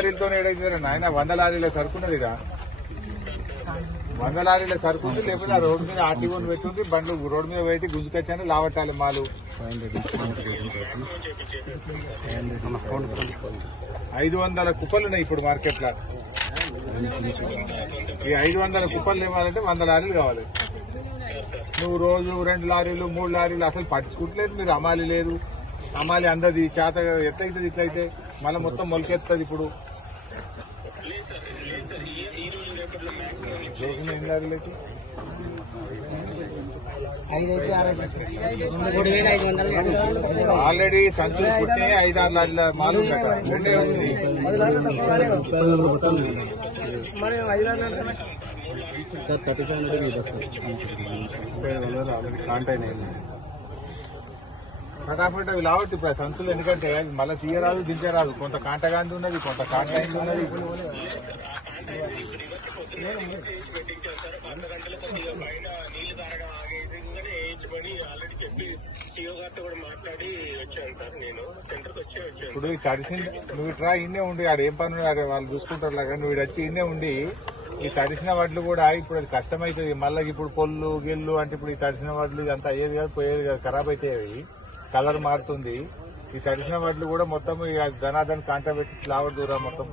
లారీలతో ఏడైతే నాయన? వంద లారీల సరుకున్నది ఇక వంద లారీల సరుకుంది లేకపోతే ఆ రోడ్డు మీద ఆర్టీఓని పెట్టుంది బండ్లు రోడ్డు మీద పెట్టి గుంజుకొచ్చాను లావట్టాలి మాలు. ఐదు వందల కుప్పలు ఉన్నాయి ఇప్పుడు మార్కెట్లో ఈ ఐదు వందల కుప్పలు ఇవ్వాలంటే వంద లారీలు కావాలి. నువ్వు రోజు రెండు లారీలు మూడు లారీలు అసలు పట్టించుకుంటలేదు మీరు అమాలి లేదు అమాలి అందది చేత ఎట్లయితుంది ఇట్లయితే మళ్ళీ మొత్తం మొలకెత్తది ఇప్పుడు. ఆల్రెడీ సంచులు పుట్టినాయి ఐదు ఆరు లారీల మాలు. రెండే వచ్చినాయి. సార్ థర్టీ ఫైవ్ హండ్రెడ్ ఇది వస్తుంది ఫటాఫట్ అవి లావట్టి ఇప్పుడు ఆ సంచులు ఎందుకంటే అవి మళ్ళీ తీయరాదు దించరాదు. కొంత కాంటగాంది ఉన్నది కొంత కాంటాయింది ఉన్నది. ఇప్పుడు ఈ తడిసింది నువ్వు ట్రా ఇన్నే ఉండి ఆడ ఏం పని ఆడ వాళ్ళు చూసుకుంటారు లాగా. నువ్వు వచ్చి ఇన్నే ఉండి ఈ తడిసిన వడ్లు కూడా ఇప్పుడు అది కష్టమైతుంది. మళ్ళీ ఇప్పుడు పొల్లు గిల్లు అంటే ఇప్పుడు ఈ తడిసిన వడ్లు ఇదంతా అయ్యేది కాదు పోయేది కాదు ఖరాబ్ అవుతాయి అవి. కలర్ మారుతుంది. ఈ తడిసిన వడ్లు కూడా మొత్తం ఈ ధనాధన్ కాంట పెట్టి ఫ్లావర్ దూరం మొత్తం.